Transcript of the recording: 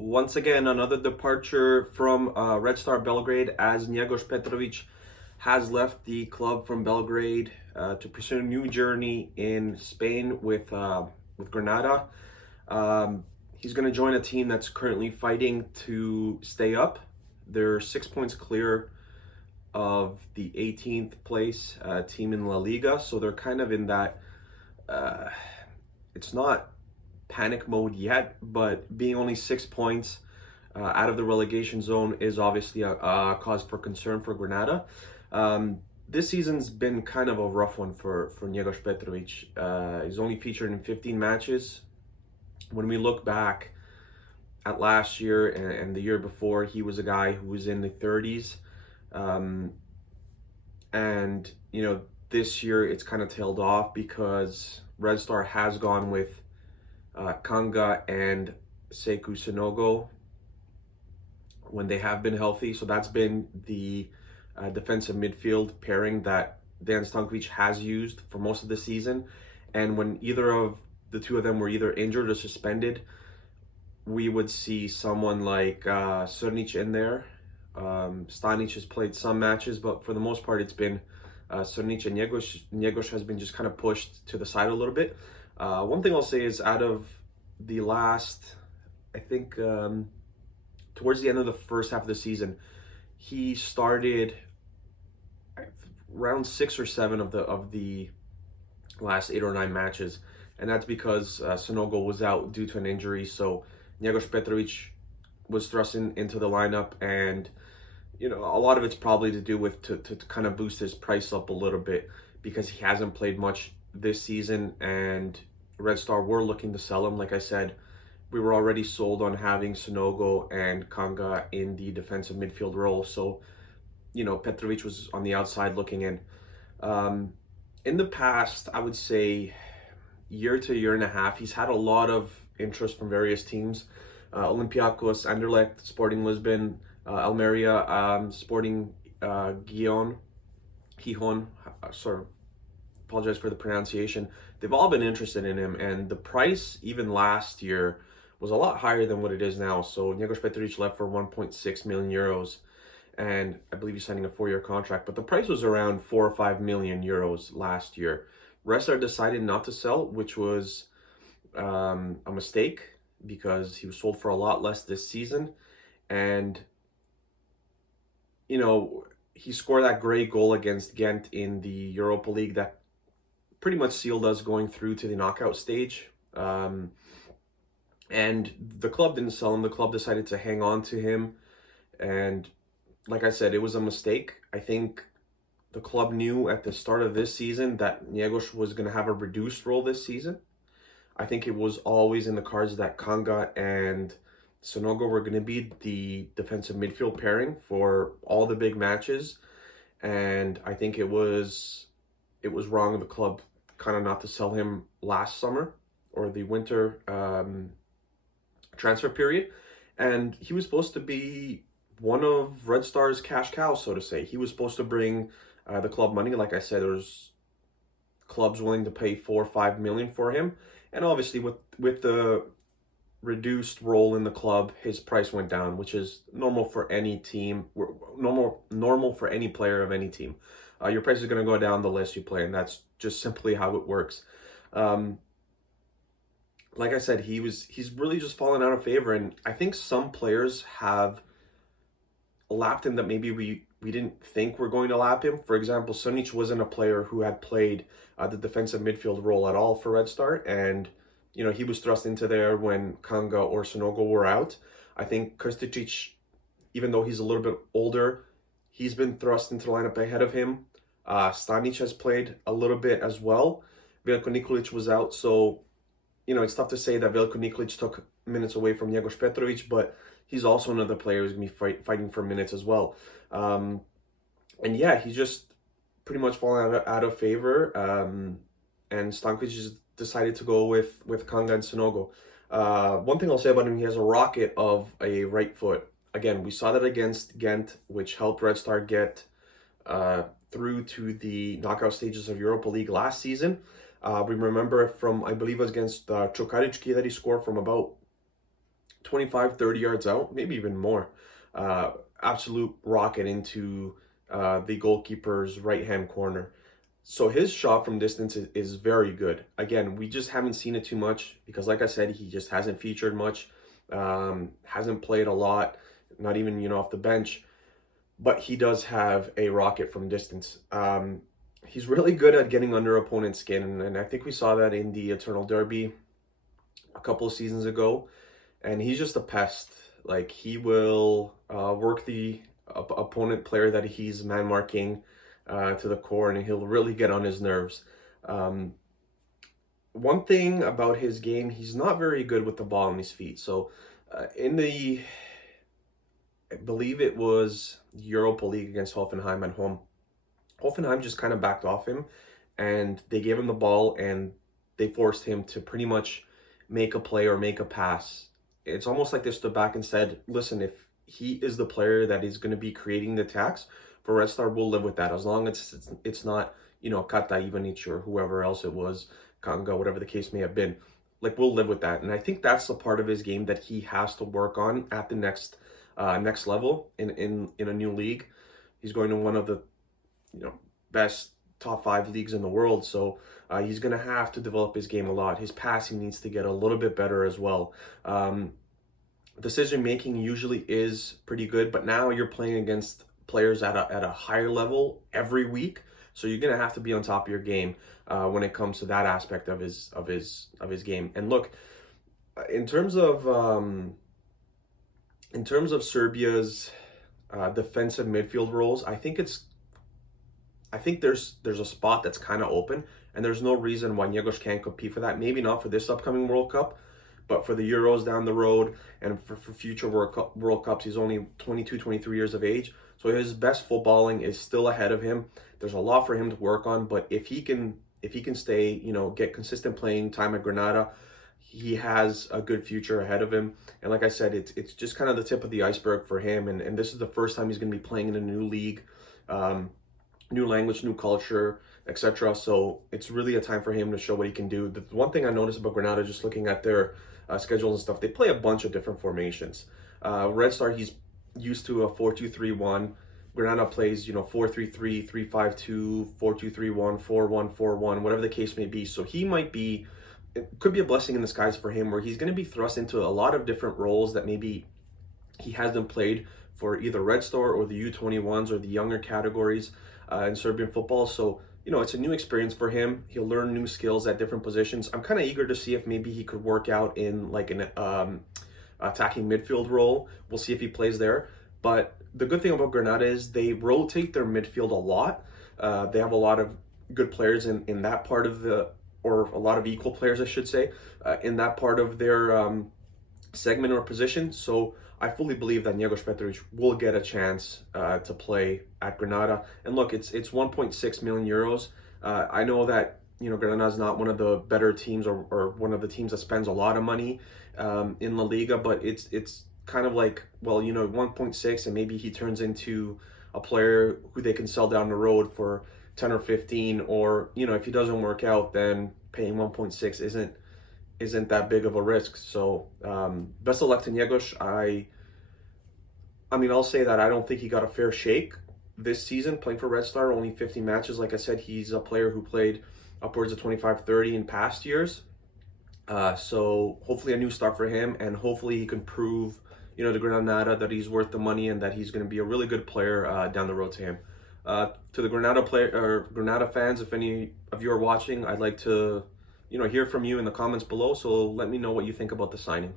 Once again, another departure from Red Star Belgrade as Njegoš Petrović has left the club from Belgrade to pursue a new journey in Spain with Granada. He's going to join a team that's currently fighting to stay up. They're 6 points clear of the 18th place team in La Liga, so they're kind of in that. It's not panic mode yet, but being only 6 points out of the relegation zone is obviously a cause for concern for Granada. This season's been kind of a rough one for Njegoš Petrović. He's only featured in 15 matches. When we look back at last year and the year before, he was a guy who was in the 30s. And, this year it's kind of tailed off because Red Star has gone with Kanga and Sekou Sanogo when they have been healthy. So that's been the defensive midfield pairing that Dan Stankovic has used for most of the season. And when either of the two of them were either injured or suspended, we would see someone like Srnić in there. Stanic has played some matches, but for the most part it's been Srnić, and Njegoš has been just kind of pushed to the side a little bit. One thing I'll say is out of the last, I think, towards the end of the first half of the season, he started around 6 or 7 of the last 8 or 9 matches, and that's because Sanogo was out due to an injury. So Njegoš Petrović was thrust into the lineup, and a lot of it's probably to do with to kind of boost his price up a little bit because he hasn't played much this season, and Red Star were looking to sell him. Like I said, we were already sold on having Sanogo and Kanga in the defensive midfield role. So, Petrović was on the outside looking in. In the past, I would say year to year and a half, he's had a lot of interest from various teams. Olympiacos, Anderlecht, Sporting Lisbon, Almeria, Sporting Gijón, apologize for the pronunciation. They've all been interested in him, and the price even last year was a lot higher than what it is now. So Njegoš Petrović left for 1.6 million euros, and I believe he's signing a 4-year contract, but the price was around 4 or 5 million euros last year. Red Star decided not to sell, which was a mistake because he was sold for a lot less this season. And he scored that great goal against Ghent in the Europa League that pretty much sealed us going through to the knockout stage. And the club didn't sell him. The club decided to hang on to him. And like I said, it was a mistake. I think the club knew at the start of this season that Njegoš was going to have a reduced role this season. I think it was always in the cards that Kanga and Sanogo were going to be the defensive midfield pairing for all the big matches. And I think it was wrong of the club kind of not to sell him last summer or the winter transfer period. And he was supposed to be one of Red Star's cash cows, so to say. He was supposed to bring the club money. Like I said, there's clubs willing to pay 4 or 5 million for him. And obviously with the reduced role in the club, his price went down, which is normal for any team, normal for any player of any team. Your price is going to go down the less you play, and that's just simply how it works. Like I said, he's really just fallen out of favor, and I think some players have lapped him that maybe we didn't think were going to lap him. For example, Srnić wasn't a player who had played the defensive midfield role at all for Red Star, and he was thrust into there when Kanga or Sanogo were out. I think Krstičić, even though he's a little bit older, he's been thrust into the lineup ahead of him. Stanic has played a little bit as well. Veljko Nikolić was out, so it's tough to say that Veljko Nikolić took minutes away from Njegoš Petrović, but he's also another player who's going to be fighting for minutes as well. And yeah, he's just pretty much fallen out of favor. And Stankovic just decided to go with Kanga and Sanogo. One thing I'll say about him, he has a rocket of a right foot. Again, we saw that against Ghent, which helped Red Star get through to the knockout stages of Europa League last season. We remember from, I believe it was against Čukarički that he scored from about 25, 30 yards out, maybe even more. Absolute rocket into the goalkeeper's right-hand corner. So his shot from distance is very good. Again, we just haven't seen it too much because, like I said, he just hasn't featured much, hasn't played a lot, not even, off the bench. But he does have a rocket from distance. He's really good at getting under opponent's skin, and I think we saw that in the Eternal Derby a couple of seasons ago. And he's just a pest. Like, he will work the opponent player that he's man marking to the core, and he'll really get on his nerves. One thing about his game, he's not very good with the ball on his feet. So I believe it was Europa League against Hoffenheim at home, Hoffenheim just kind of backed off him, and they gave him the ball, and they forced him to pretty much make a play or make a pass. It's almost like they stood back and said, listen, if he is the player that is going to be creating the attacks for Red Star, we'll live with that as long as it's not, Kata Ivanic or whoever else it was, Kanga, whatever the case may have been. Like, we'll live with that. And I think that's the part of his game that he has to work on at the next level in a new league. He's going to one of the best top 5 leagues in the world, so he's going to have to develop his game a lot. His passing needs to get a little bit better as well. Decision making usually is pretty good, but now you're playing against players at a higher level every week, so you're going to have to be on top of your game when it comes to that aspect of his game. And look, in terms of Serbia's defensive midfield roles, I think there's a spot that's kind of open, and there's no reason why Njegoš can't compete for that. Maybe not for this upcoming World Cup, but for the Euros down the road and for future World Cups. He's only 22, 23 years of age, so his best footballing is still ahead of him. There's a lot for him to work on, but if he can stay, get consistent playing time at Granada, he has a good future ahead of him. And like I said, it's just kind of the tip of the iceberg for him, and this is the first time he's going to be playing in a new league, new language, new culture, etc. So it's really a time for him to show what he can do. The one thing I noticed about Granada, just looking at their schedules and stuff, they play a bunch of different formations. Red Star, he's used to a 4-2-3-1. Granada plays, 4-3-3, 3-5-2, 4-2-3-1, 4-1, 4-1, whatever the case may be. So it could be a blessing in disguise for him, where he's going to be thrust into a lot of different roles that maybe he hasn't played for either Red Star or the U21s or the younger categories in Serbian football. So, it's a new experience for him. He'll learn new skills at different positions. I'm kind of eager to see if maybe he could work out in like an attacking midfield role. We'll see if he plays there. But the good thing about Granada is they rotate their midfield a lot. They have a lot of good players in that part of or a lot of equal players, I should say, in that part of their segment or position. So I fully believe that Njegoš Petrović will get a chance to play at Granada. And look, it's 1.6 million euros. I know that Granada is not one of the better teams or one of the teams that spends a lot of money in La Liga, but it's kind of like, well, 1.6, and maybe he turns into a player who they can sell down the road for 10 or 15, or if he doesn't work out, then paying 1.6 isn't that big of a risk. So best of luck to Njegoš. I'll say that I don't think he got a fair shake this season playing for Red Star. Only 50 matches. Like I said, he's a player who played upwards of 25, 30 in past years. So hopefully a new start for him, and hopefully he can prove to Granada that he's worth the money and that he's going to be a really good player down the road to him. To the Granada fans, if any of you are watching, I'd like to hear from you in the comments below. So let me know what you think about the signing.